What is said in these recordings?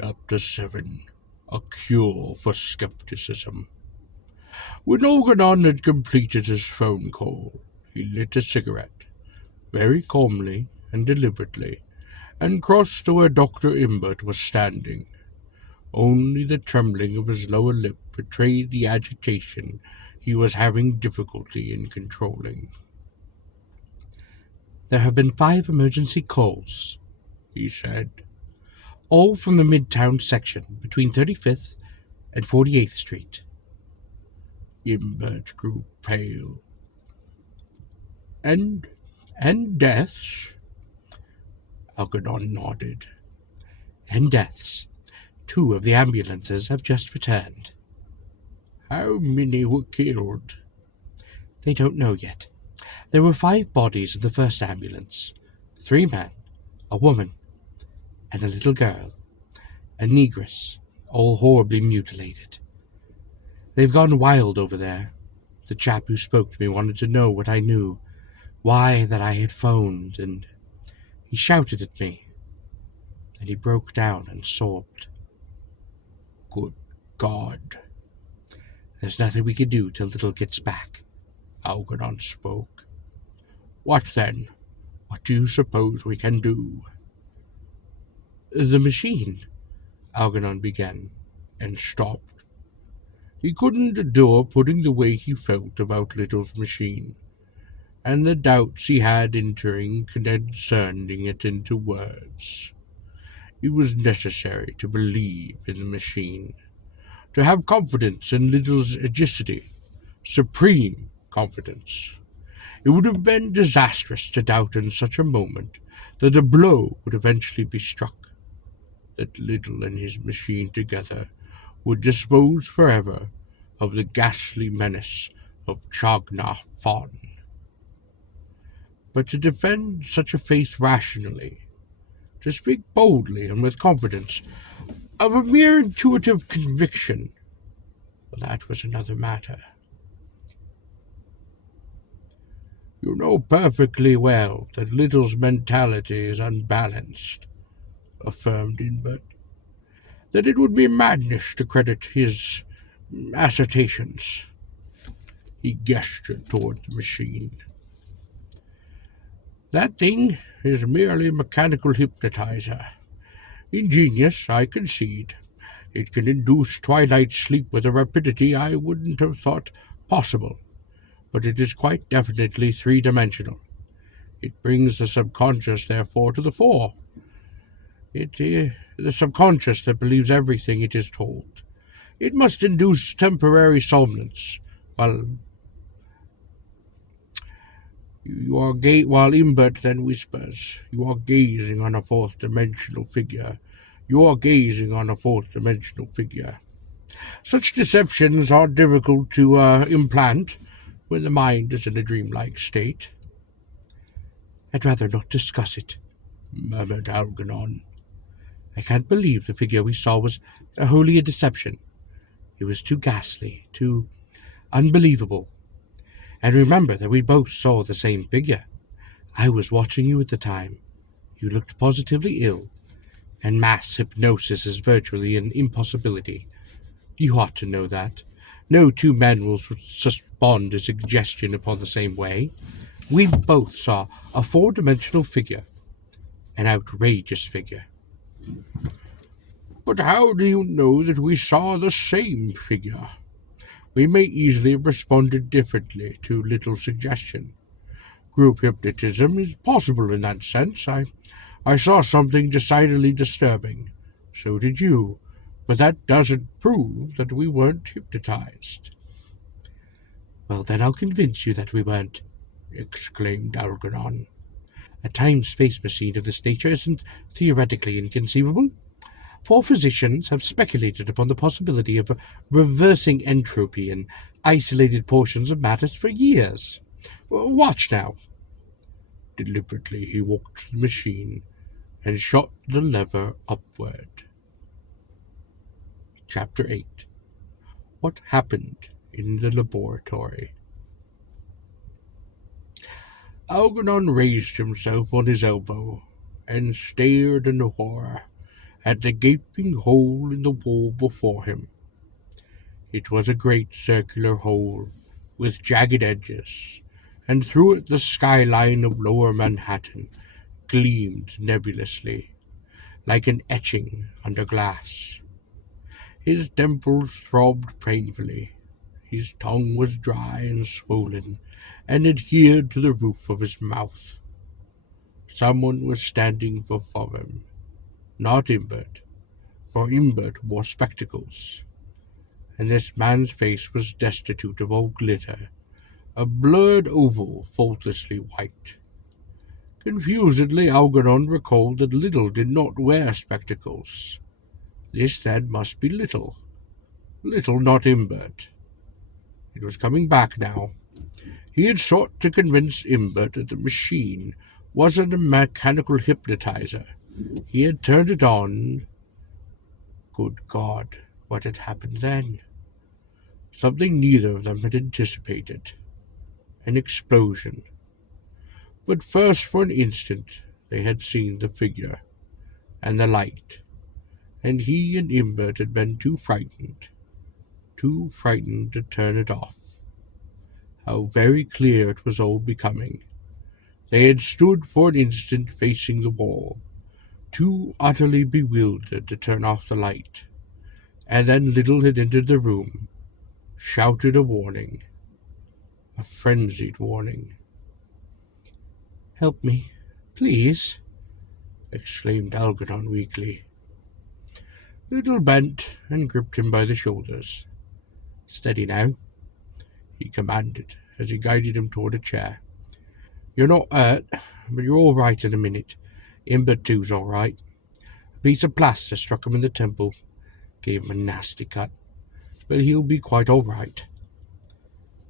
Chapter 7. A Cure for Skepticism. When Algernon had completed his phone call, he lit a cigarette, very calmly and deliberately, and crossed to where Dr. Imbert was standing. Only the trembling of his lower lip betrayed the agitation he was having difficulty in controlling. "There have been 5 emergency calls," he said, "all from the Midtown section between 35th and 48th Street. Imbert grew pale. And deaths?" Algernon nodded. "And deaths. 2 of the ambulances have just returned." "How many were killed?" "They don't know yet. There were 5 bodies in the first ambulance. 3 men, a woman, and a little girl, a negress, all horribly mutilated. They've gone wild over there. The chap who spoke to me wanted to know what I knew, why that I had phoned, and he shouted at me. Then he broke down and sobbed. Good God. There's nothing we can do till Little gets back." Algernon spoke. "What then? What do you suppose we can do?" "The machine," Algernon began, and stopped. He couldn't endure putting the way he felt about Little's machine, and the doubts he had entering concerning it into words. It was necessary to believe in the machine, to have confidence in Little's agility, supreme confidence. It would have been disastrous to doubt in such a moment that a blow would eventually be struck, that Little and his machine together would dispose forever of the ghastly menace of Chogna Fawn. But to defend such a faith rationally, to speak boldly and with confidence of a mere intuitive conviction, well, that was another matter. "You know perfectly well that Little's mentality is unbalanced," affirmed Imbert, "that it would be madness to credit his assertions." He gestured toward the machine. "That thing is merely a mechanical hypnotizer. Ingenious, I concede. It can induce twilight sleep with a rapidity I wouldn't have thought possible, but it is quite definitely 3-dimensional. It brings the subconscious, therefore, to the fore. It is the subconscious that believes everything it is told. It must induce temporary somnolence, while Imbert then whispers, "You are gazing on a 4th-dimensional figure. You are gazing on a 4th-dimensional figure." Such deceptions are difficult to implant when the mind is in a dreamlike state. "I'd rather not discuss it," murmured Algernon. "I can't believe the figure we saw was wholly a deception. It was too ghastly, too unbelievable. And remember that we both saw the same figure. I was watching you at the time. You looked positively ill, and mass hypnosis is virtually an impossibility. You ought to know that. No 2 men will respond to suggestion upon the same way. We both saw a 4-dimensional figure, an outrageous figure." "But how do you know that we saw the same figure? We may easily have responded differently to Little's suggestion. Group hypnotism is possible in that sense. I saw something decidedly disturbing. So did you. But that doesn't prove that we weren't hypnotized." "Well, then I'll convince you that we weren't," exclaimed Algernon. "A time-space machine of this nature isn't theoretically inconceivable. 4 physicians have speculated upon the possibility of reversing entropy in isolated portions of matter for years. Watch now." Deliberately he walked to the machine and shot the lever upward. Chapter 8. What happened in the laboratory? Algernon raised himself on his elbow and stared in horror at the gaping hole in the wall before him. It was a great circular hole, with jagged edges, and through it the skyline of lower Manhattan gleamed nebulously, like an etching under glass. His temples throbbed painfully. His tongue was dry and swollen, and adhered to the roof of his mouth. Someone was standing before him. Not Imbert, for Imbert wore spectacles, and this man's face was destitute of all glitter, a blurred oval faultlessly white. Confusedly, Algernon recalled that Little did not wear spectacles. This, then, must be Little. Little, not Imbert. It was coming back now. He had sought to convince Imbert that the machine wasn't a mechanical hypnotizer. He had turned it on. Good God, what had happened then? Something neither of them had anticipated. An explosion. But first, for an instant, they had seen the figure and the light, and he and Imbert had been too frightened to turn it off. How very clear it was all becoming. They had stood for an instant facing the wall, too utterly bewildered to turn off the light, and then Little had entered the room, shouted a warning, a frenzied warning. "Help me, please," exclaimed Algernon weakly. Little bent and gripped him by the shoulders. "Steady now," he commanded as he guided him toward a chair. "You're not hurt, but you're all right in a minute. Imbert too's all right. A piece of plaster struck him in the temple, gave him a nasty cut, but he'll be quite all right."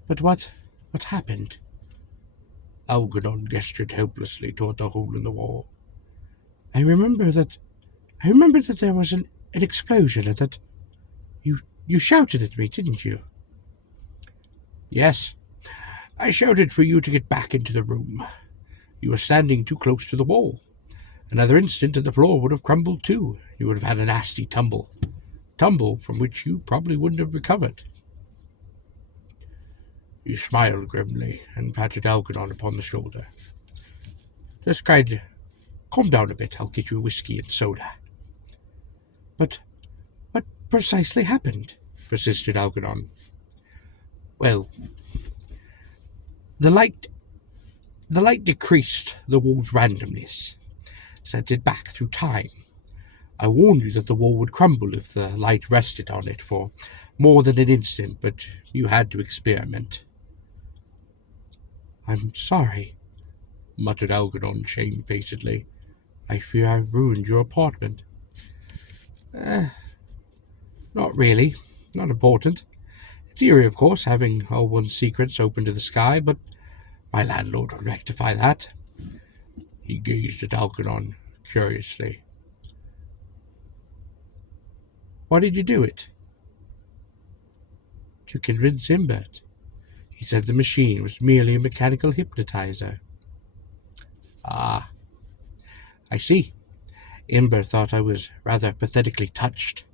"But what happened?" Algernon gestured helplessly toward the hole in the wall. I remember that there was an explosion and that you shouted at me, didn't you?" "Yes. I shouted for you to get back into the room. You were standing too close to the wall. Another instant and the floor would have crumbled too. You would have had a nasty tumble from which you probably wouldn't have recovered." He smiled grimly and patted Algernon upon the shoulder. "Just calm down a bit. I'll get you a whiskey and soda." "But what precisely happened?" persisted Algernon. "Well, the light decreased the wall's randomness, sent it back through time. I warned you that the wall would crumble if the light rested on it for more than an instant, but you had to experiment." "I'm sorry," muttered Algernon shamefacedly. "I fear I've ruined your apartment." Not really. Not important. It's eerie, of course, having all one's secrets open to the sky, but my landlord will rectify that." He gazed at Algernon curiously. "Why did you do it?" "To convince Imbert. He said the machine was merely a mechanical hypnotizer." "Ah, I see. Imbert thought I was rather pathetically touched."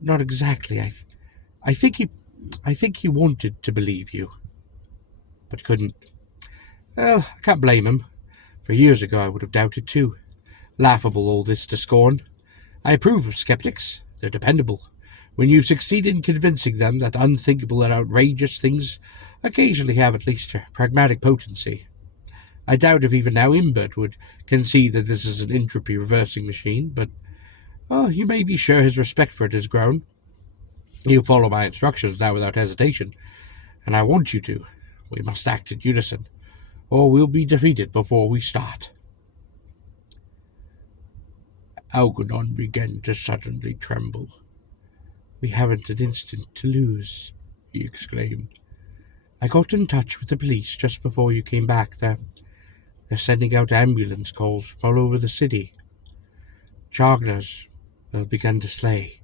Not exactly. I think he wanted to believe you, but couldn't. Well, I can't blame him. For years ago I would have doubted too. Laughable, all this to scorn. I approve of skeptics. They're dependable. When you succeed in convincing them that unthinkable and outrageous things occasionally have at least pragmatic potency. I doubt if even now Imbert would concede that this is an entropy-reversing machine, but you may be sure his respect for it has grown. He'll follow my instructions now without hesitation, and I want you to. We must act in unison, or we'll be defeated before we start." Algernon began to suddenly tremble. "We haven't an instant to lose," he exclaimed. "I got in touch with the police just before you came back. They're sending out ambulance calls from all over the city. Chargners will begin to slay."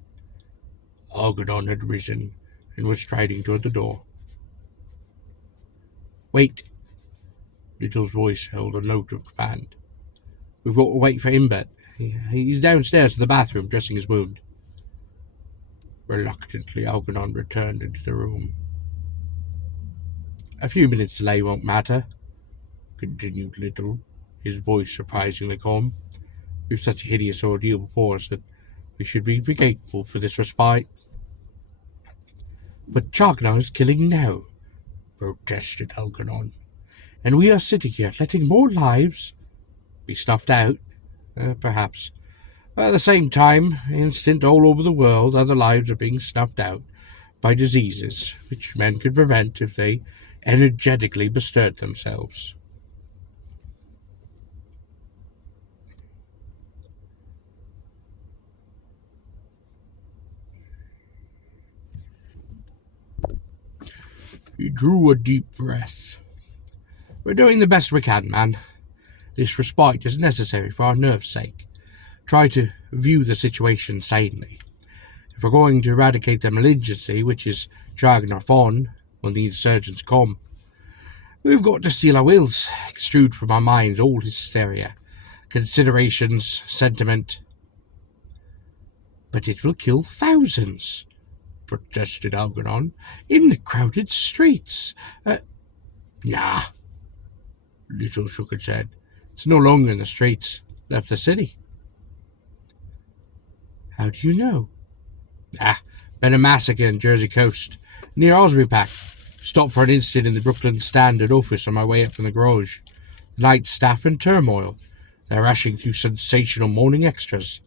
Algernon had risen and was striding toward the door. "Wait." Little's voice held a note of command. "We've got to wait for Imbert. He's downstairs in the bathroom dressing his wound. Reluctantly, Algernon returned into the room. A few minutes' delay won't matter, continued Little, his voice surprisingly calm. We've such a hideous ordeal before us that we should be grateful for this respite. But Chagnar is killing now, protested Algernon, and we are sitting here letting more lives be snuffed out, perhaps. At the same time, instant all over the world, other lives are being snuffed out by diseases which men could prevent if they energetically bestirred themselves. He drew a deep breath. We're doing the best we can, man. This respite is necessary for our nerves' sake. Try to view the situation sanely. If we're going to eradicate the malignancy, which is dragging our fawn when the insurgents come, we've got to seal our wills, extrude from our minds all hysteria, considerations, sentiment. But it will kill thousands, protested Algernon, in the crowded streets. Nah. Little shook its head. It's no longer in the streets. Left the city. How do you know? Been a massacre in Jersey Coast, near Osbury. Stopped for an instant in the Brooklyn Standard office on my way up from the garage. The night staff in turmoil. They're rushing through sensational morning extras.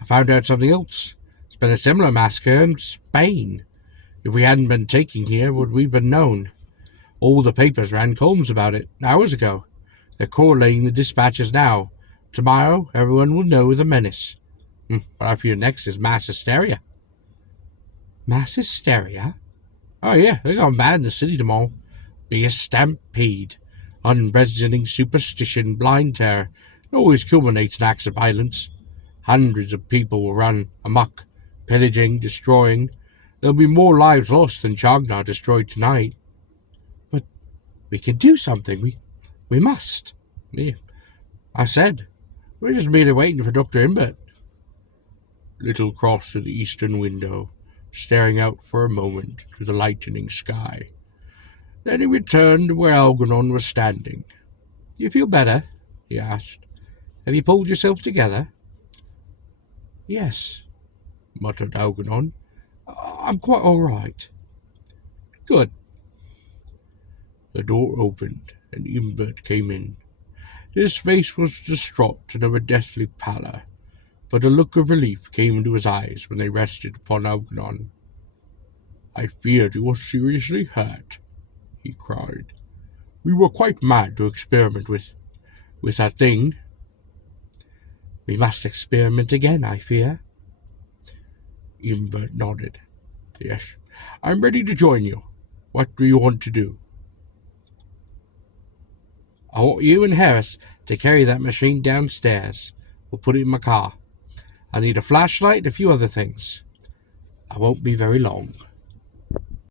I found out something else. It's been a similar massacre in Spain. If we hadn't been taken here, would we have been known? All the papers ran columns about it hours ago. They're correlating the dispatches now. Tomorrow, everyone will know the menace. What I fear next is mass hysteria. Mass hysteria? Oh yeah, they're going mad in the city tomorrow. Be a stampede. Unprecedented superstition, blind terror. It always culminates in acts of violence. Hundreds of people will run amok, pillaging, destroying. There'll be more lives lost than Chagnar destroyed tonight. But we can do something. We must. Yeah. I said, we're just merely waiting for Dr. Imbert. Little crossed to the eastern window, staring out for a moment to the lightening sky. Then he returned to where Algernon was standing. Do you feel better? He asked. Have you pulled yourself together? Yes, muttered Algernon. I'm quite all right. Good. The door opened, and Imbert came in. His face was distraught and of a deathly pallor, but a look of relief came into his eyes when they rested upon Algernon. I feared you were seriously hurt, he cried. We were quite mad to experiment with that thing. We must experiment again, I fear. Imbert nodded. Yes, I'm ready to join you. What do you want to do? I want you and Harris to carry that machine downstairs. We'll put it in my car. I need a flashlight and a few other things. I won't be very long.